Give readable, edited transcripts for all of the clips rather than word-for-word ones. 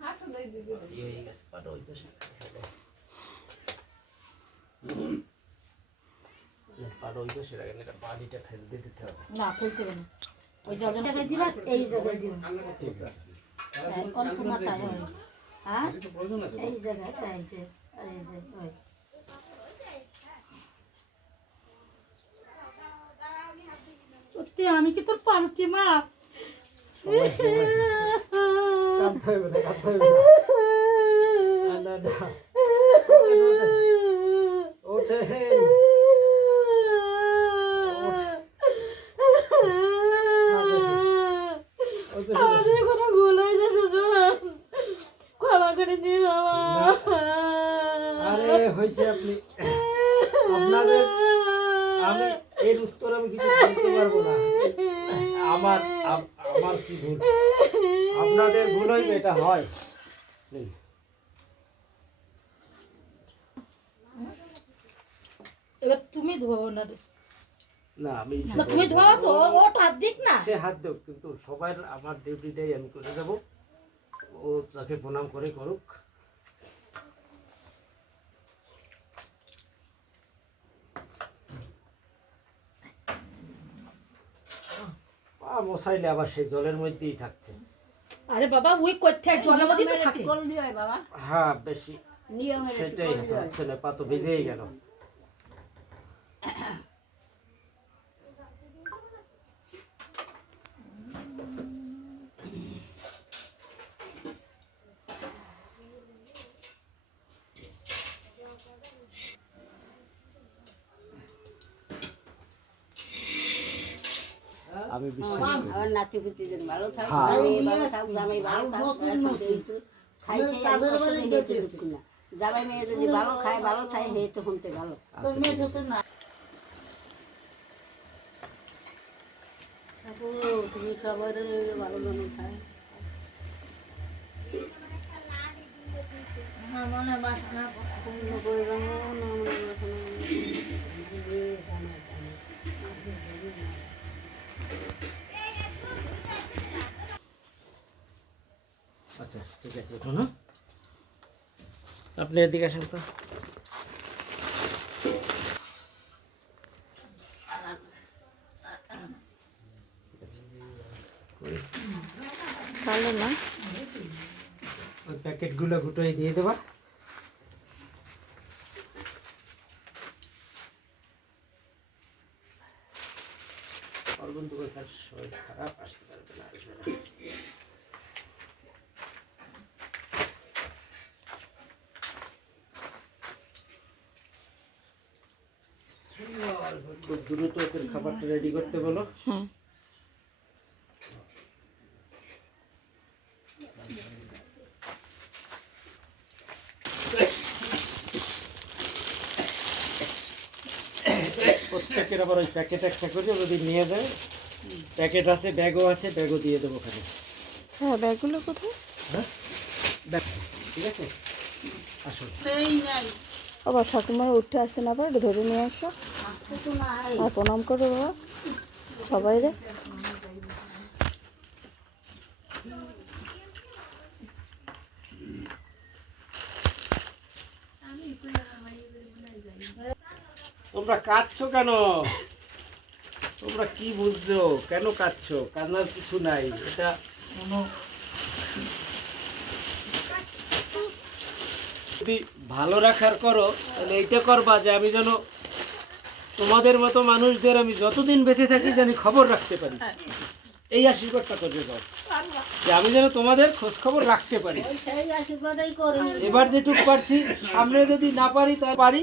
হয়ে গেছে পাটা ওই পাশে পাটা ওই পাশে রাখেন, এটা পানিটা ফেলতে দিতে হবে না, ফেলতে হবে না। ওই জায়গায় দিবা, এই জায়গায় দিবা। ঠিক আছে অল্প মাথায় হয়। হ্যাঁ এই জায়গায়, এই যে আর এই যে ওই সত্যি আমি কি তোর পারতি মা? কাঁদতে হবে না, কাঁদতে হবে না, না না ওঠে আমাদের কোনো ভুল হয়েছে সুজন, ক্ষমা করে দিন বাবা। আরে হয়েছে আপনি আপনাদের আমি এর উত্তর আমি কিছু বলতে পারবো না। আমার আমার কি ভুল? আপনাদের ভুল হইবে, এটা হয়। এবার তুমি ধোবো না রে। না আমি না তুমি ধোয়া তো, ওট হাত দিক না। সে হাত দেব, কিন্তু সবাই আমার ডিউটিটাই আমি করে যাব। ও তাকে প্রণাম করে করুক। পা মশাইলে আবার সেই জলের মধ্যেই থাকছে। আরে বাবা ওই কোথায় জলের মধ্যে তো থাকে। কল দিয়ে বাবা হ্যাঁ বেশি নিয়মের সেটাই হচ্ছে না, পা তো ভিজেই গেল। আমি বিশ্বাস করি আমার নাতি পুতি যেন ভালো থাক, হ্যাঁ। ভালো থাক, জামাই ভালো থাক, খাইছে না জামাই মেয়ে যদি ভালো খায় ভালো খায় হে তো শুনতে ভালো। তুমি সবাই ভালো ভালো খায়। আচ্ছা ঠিক আছে, উঠুন। আপনি এদিকে আসেন তো। ভালো না ওই প্যাকেটগুলো গুটোই দিয়ে দেবা। অরবিন্দ কাকার শরীর খারাপ, আসতে পারবে না, আসবে না। খুব দ্রুত ওদের খাবারটা রেডি করতে বলো। হ্যাঁ প্রত্যেকের আবার ওই প্যাকেট একটা করে যদি নিয়ে যায়, প্যাকেট আছে, ব্যাগও আছে, ব্যাগও দিয়ে দেবো ওখানে। হ্যাঁ ব্যাগগুলো কোথায়? হ্যাঁ ব্যাগ ঠিক আছে, আসুন। বাবা ঠাকুমার উঠে আসতে না পারে, ধরে নিয়ে আসো আর প্রণাম করো বাবা সবাই রে। তোমরা কাঁদছো কেন? তোমরা কি বুঝছো? কেন কাঁদছো? কান্নার কিছু নাই, এটা কোনো যদি ভালো রাখার করো তাহলে এইটা করবা যে আমি যেন তোমাদের মতো মানুষদের আমি যতদিন বেঁচে থাকি জানি খবর রাখতে পারি। এই আশীর্বাদটা করবে যাও, যে আমি যেন তোমাদের খোঁজ খবর রাখতে পারি। এবার যেটুকু পারছি, সামনে যদি না পারি তাহলে পারি,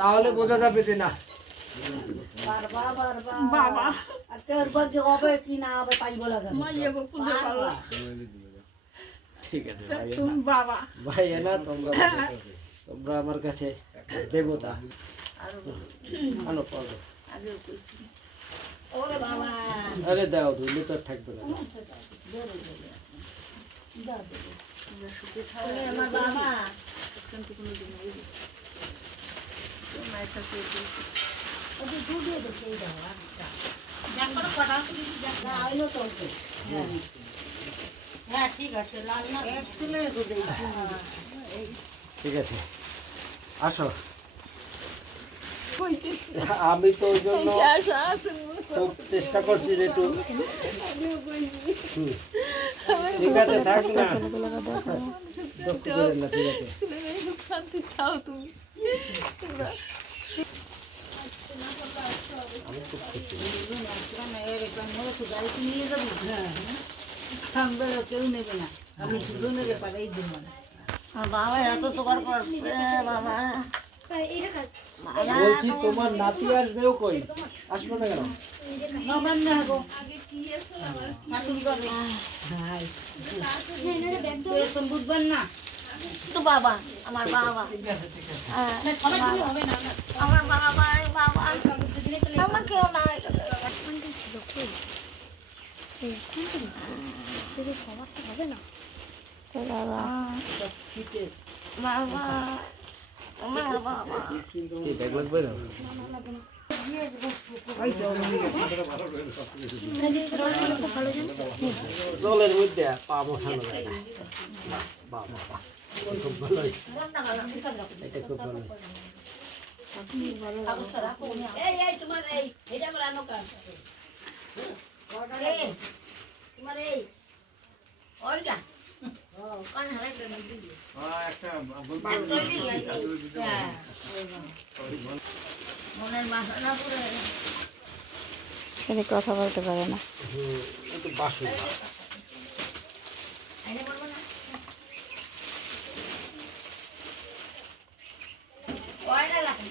তাহলে বোঝা যাবে যে না বাবা ঠিক আছে বাবা ভাই, না তোমরা তোমরা আমার কাছে দেবতা। আনো পারবো, আরে দাও, ধুলে তো আর থাকবে না। হ্যাঁ ঠিক আছে লাল না ঠিক আছে আসো। আমি তো ওই জন্য খুব চেষ্টা করছি যে একটু হুম। ঠিক আছে থাক না ছেলেগুলোকে দেখো দুঃখ করেন না, ঠিক আছে। কেউ নেবে না আমি শুধু নেবে পারে এই দিন বাবা এত জোগাড় করছে বাবা বলছি তোমার নাতি আসবেও কই, আসলো না কেন? আমার না গো বুঝবেন না তো বাবা আমার বাবা হ্যাঁ, আমার বাবা বাবা আমার কেউ না বাবা আমার বাবা কি ব্যাগ লাগবে না? জলের মধ্যে পা বসানো যায় না। বাহ, বাহ, বাহ। খুব ভালো হয়েছে। এটা খুব ভালো হয়েছে। এই এই তোমার এই এটা বলা নকা তোমার এই ওইটা কোন হালে দিবি মনের মাসনা পুরো তিনি কথা বলতে পারে না। একটু বাসন। আইনে বলবো না ওইটা লাগে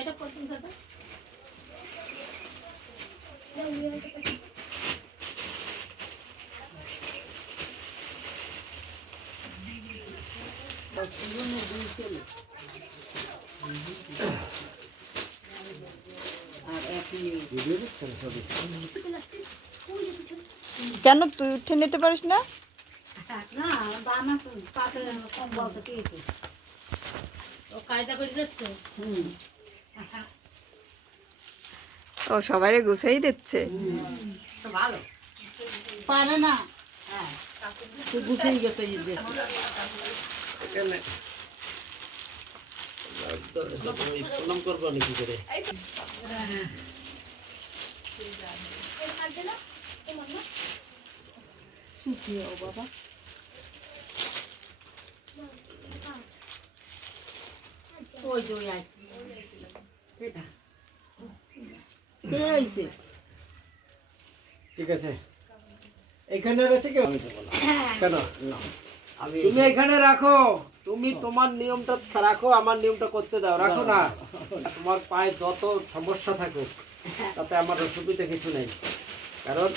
এটা পছন্দ করতে ভিডিও দিচ্ছেন ছবি? কেন তুই উঠে নিতে পারিস না? না বানা পাতে কম বলতে কি ও কায়দা করে দিচ্ছে ও সবাই গুছাই দিচ্ছে। তো ভালো পারে না হ্যাঁ তুই গুছিয়ে গেছে এই যে এখানে প্রণাম করবো নাকি করে? বাবা ওই যে ওই আছে এটা কে আইছে ঠিক আছে, এখানে রয়েছে কেউ? আমি দেবো না। কেন? না। তুমি এখানে রাখো, তুমি তোমার নিয়মটা রাখো, আমার নিয়মটা করতে দাও। রাখো না, তোমার পায়ে যত সমস্যা থাকুক তাতে আমার অসুবিধা কিছু নেই, কারণ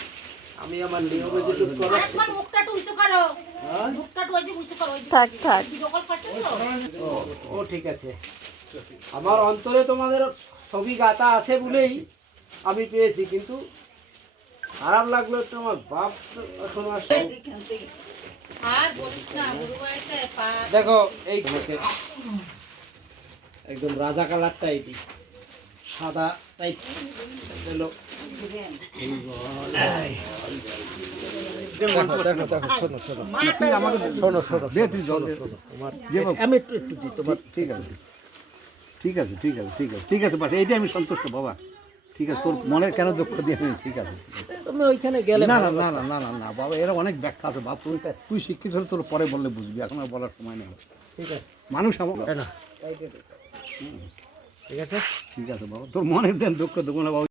আমি আমার নিয়মে যেটুকু করার তোমার মুখটা টুইসু করো মুখটা টুইসু বুঝু করো থাক থাক ভিডিও কল করতে তো ও ঠিক আছে। আমার অন্তরে তোমাদের ছবি গাঁথা আছে বলেই আমি পেয়েছি, কিন্তু খারাপ লাগলো তো আমার বাপ এখন আসছে। আর বলিস না বুড়ো বয়সে পা দেখো এই তোমাকে একদম রাজা কালারটা এটি সাদা টাইপ হলো। আমি একটু একটু দিই তোমার। ঠিক আছে ঠিক আছে ঠিক আছে ঠিক আছে ঠিক আছে বাস এইটাই আমি সন্তুষ্ট বাবা। ঠিক আছে তোর মনের কেন দুঃখ দিয়ে আমি ঠিক আছে। তুমি ওইখানে গেলে না না না না না না না বাবা এরা অনেক ব্যাখ্যা আছে বাপ তুই তুই শিক্ষিত হলে তোর পরে বললে বুঝবি, এখন আর বলার সময় নেই। ঠিক আছে, মানুষ আমার ঠিক আছে, ঠিক আছে বাবা তোর মনের দেন দুঃখ দেবো না বাবা।